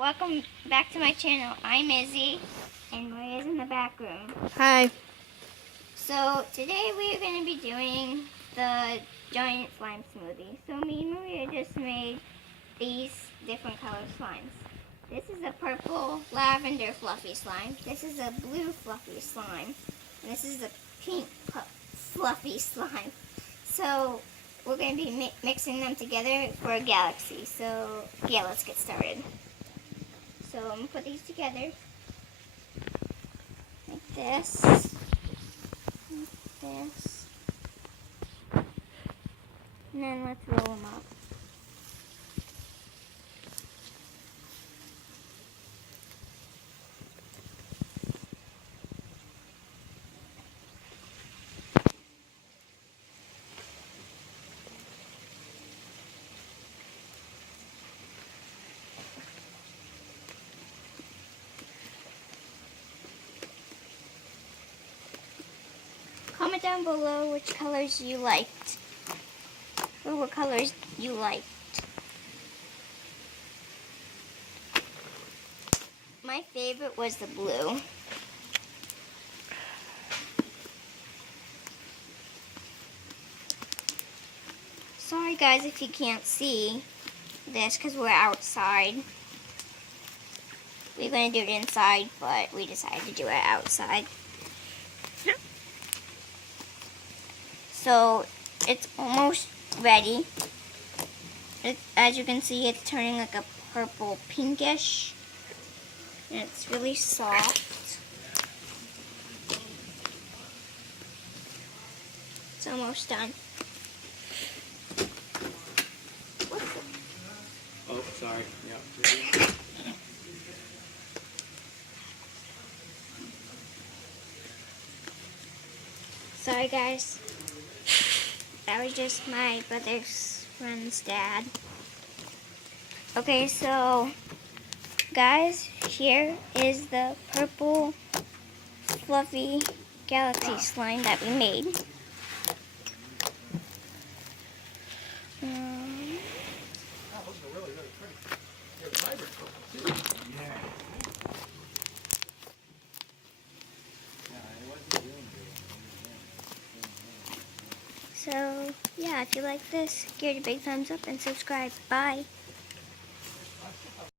Welcome back to my channel. I'm Izzy, and Maria's in the back room. Hi. So today we are going to be doing the giant slime smoothie. So me and Maria just made these different colored slimes. This is a purple lavender fluffy slime. This is a blue fluffy slime. And this is a pink fluffy slime. So we're going to be mixing them together for a galaxy. So yeah, let's get started. So I'm going to put these together like this, and then let's roll them up. Comment down below which colors you liked, or what colors you liked. My favorite was the blue. Sorry guys if you can't see this because we're outside. We were going to do it inside, but we decided to do it outside. So it's almost ready. As you can see, it's turning like a purple pinkish. And it's really soft. It's almost done. Oh, sorry. Yeah. Sorry guys. That was just my brother's friend's dad. Okay, so guys, here is the purple fluffy galaxy slime that we made. So, yeah, if you like this, give it a big thumbs up and subscribe. Bye.